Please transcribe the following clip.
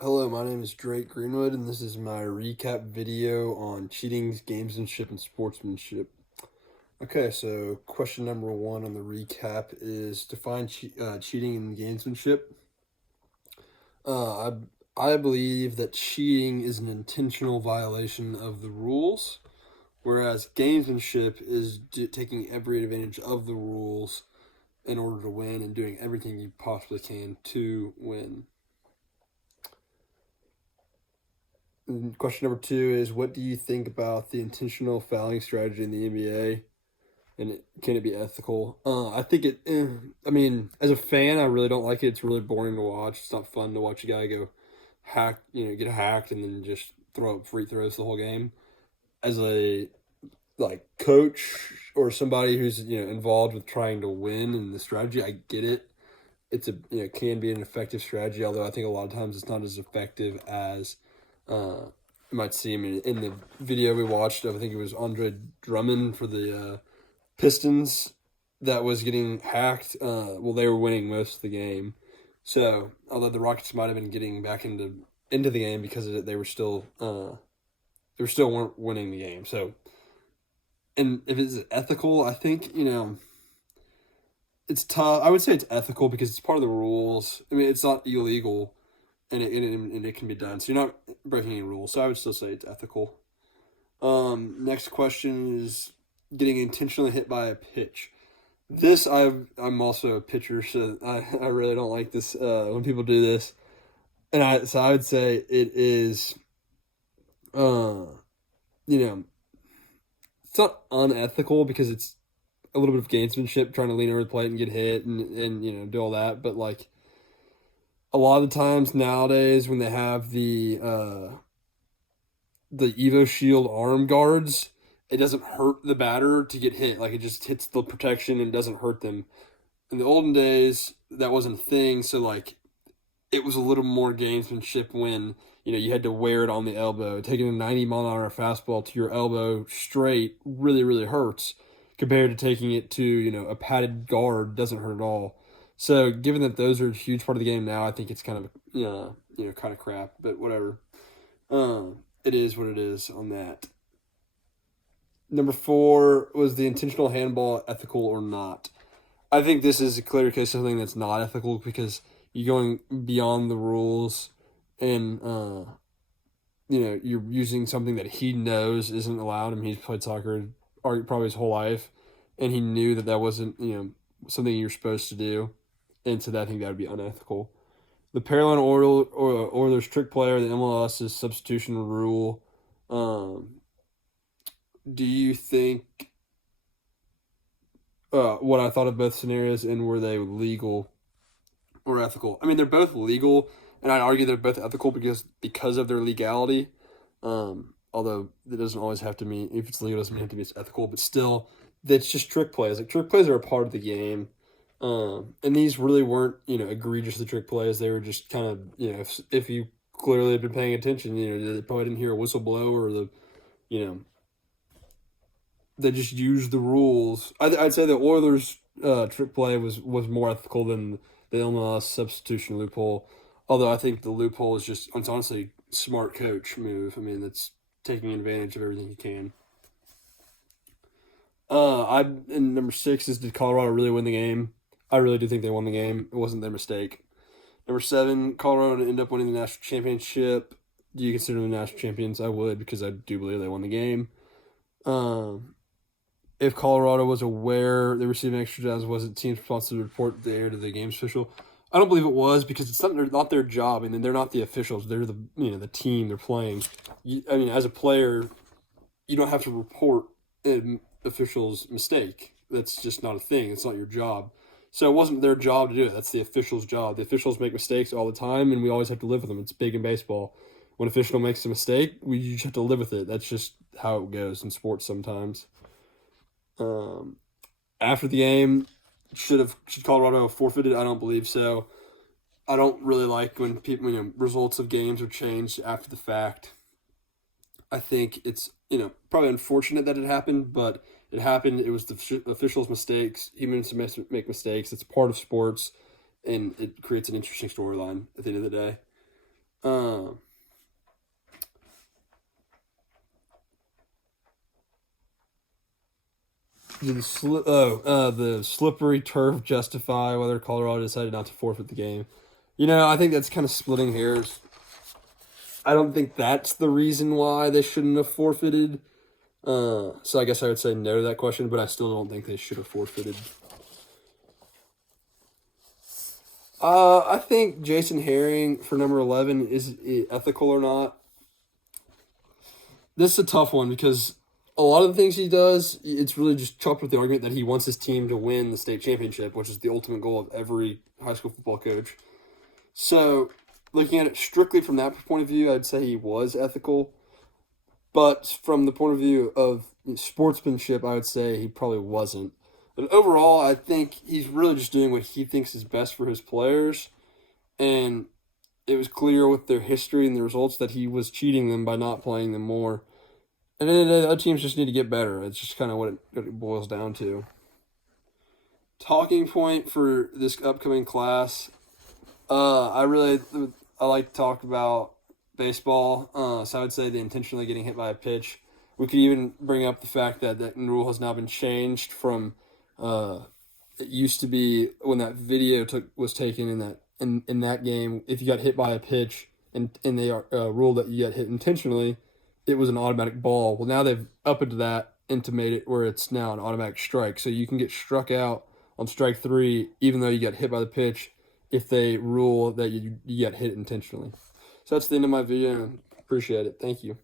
Hello, my name is Drake Greenwood, and this is my recap video on cheating, gamesmanship, and sportsmanship. Okay, so question number one on the recap is define cheating and gamesmanship. Uh, I believe that cheating is an intentional violation of the rules, whereas gamesmanship is taking every advantage of the rules in order to win and doing everything you possibly can to win. And question number two is, what do you think about the intentional fouling strategy in the NBA, and can it be ethical? I think it. I mean, as a fan, I really don't like it. It's really boring to watch. It's not fun to watch a guy go hack, get hacked, and then just throw up free throws the whole game. As a coach or somebody who's involved with trying to win in the strategy, I get it. It's a can be an effective strategy, although I think a lot of times it's not as effective as you might see him in the video we watched. I think it was Andre Drummond for the Pistons that was getting hacked. Well, they were winning most of the game, so although the Rockets might have been getting back into the game because of it, they still weren't winning the game. So, and if it's ethical, I think it's tough. I would say it's ethical because it's part of the rules. I mean, it's not illegal, and it can be done. So you're not breaking any rules. So I would still say it's ethical. Next question is getting intentionally hit by a pitch. I'm also a pitcher, so I really don't like this when people do this. I would say it is, uh, you know, it's not unethical because it's a little bit of gamesmanship, trying to lean over the plate and get hit and do all that. But like a lot of the times nowadays when they have the Evo Shield arm guards, it doesn't hurt the batter to get hit. Like it just hits the protection and doesn't hurt them. In the olden days, that wasn't a thing, so like it was a little more gamesmanship when you had to wear it on the elbow. Taking a 90-mile-an-hour fastball to your elbow straight really really hurts compared to taking it to a padded guard doesn't hurt at all. So given that those are a huge part of the game now, I think it's kind of kind of crap, but whatever. It is what it is on that. Number four was the intentional handball ethical or not? I think this is a clear case of something that's not ethical because you're going beyond the rules and you're using something that he knows isn't allowed. I mean, he's played soccer probably his whole life, and he knew that that wasn't something you're supposed to do, and so I think that would be unethical. The Carolina Oilers trick player, the MLS's substitution rule. Do you think what I thought of both scenarios and were they legal or ethical? I mean, they're both legal, and I'd argue they're both ethical because of their legality. Although it doesn't always have to mean if it's legal, it doesn't have to be it's ethical, but still, that's just trick plays. Like trick plays are a part of the game. And these really weren't egregious the trick plays. They were just kind of if you clearly had been paying attention, they probably didn't hear a whistle blow or you know they just used the rules. I'd say the Oilers trick play was more ethical than the MLS substitution loophole. Although I think the loophole is it's honestly a smart coach move. I mean, that's taking advantage of everything he can. I and number six is, did Colorado really win the game? I really do think they won the game. It wasn't their mistake. Number seven, Colorado ended up winning the national championship. Do you consider them national champions? I would, because I do believe they won the game. If Colorado was aware they received an extra downs, was it team's responsibility to report the error to the game's official? I don't believe it was because it's not their job, and they're not the officials. They're the team they're playing. I mean, as a player, you don't have to report an official's mistake. That's just not a thing. It's not your job. So it wasn't their job to do it. That's the official's job. The officials make mistakes all the time, and we always have to live with them. It's big in baseball. When an official makes a mistake, you just have to live with it. That's just how it goes in sports sometimes. After the game, should Colorado have forfeited? I don't believe so. I don't really like when people results of games are changed after the fact. I think it's probably unfortunate that it happened, but it happened. It was the officials' mistakes. Humans make mistakes. It's part of sports, and it creates an interesting storyline at the end of the day. Um, the slippery turf justify whether Colorado decided not to forfeit the game. I think that's kind of splitting hairs. I don't think that's the reason why they shouldn't have forfeited. So I guess I would say no to that question, but I still don't think they should have forfeited. I think Jason Herring for number 11 is ethical or not. This is a tough one because a lot of the things he does, it's really just chopped with the argument that he wants his team to win the state championship, which is the ultimate goal of every high school football coach. So, looking at it strictly from that point of view, I'd say he was ethical. But from the point of view of sportsmanship, I would say he probably wasn't. But overall, I think he's really just doing what he thinks is best for his players. And it was clear with their history and the results that he was cheating them by not playing them more. And then the other teams just need to get better. It's just kind of what it boils down to. Talking point for this upcoming class. I like to talk about baseball. So I would say the intentionally getting hit by a pitch. We could even bring up the fact that that rule has now been changed from it used to be when that video was taken in that game. If you got hit by a pitch and they ruled that you got hit intentionally, it was an automatic ball. Well, now they've upped that and made it where it's now an automatic strike. So you can get struck out on strike 3 even though you got hit by the pitch if they rule that you got hit intentionally. So that's the end of my video. Appreciate it. Thank you.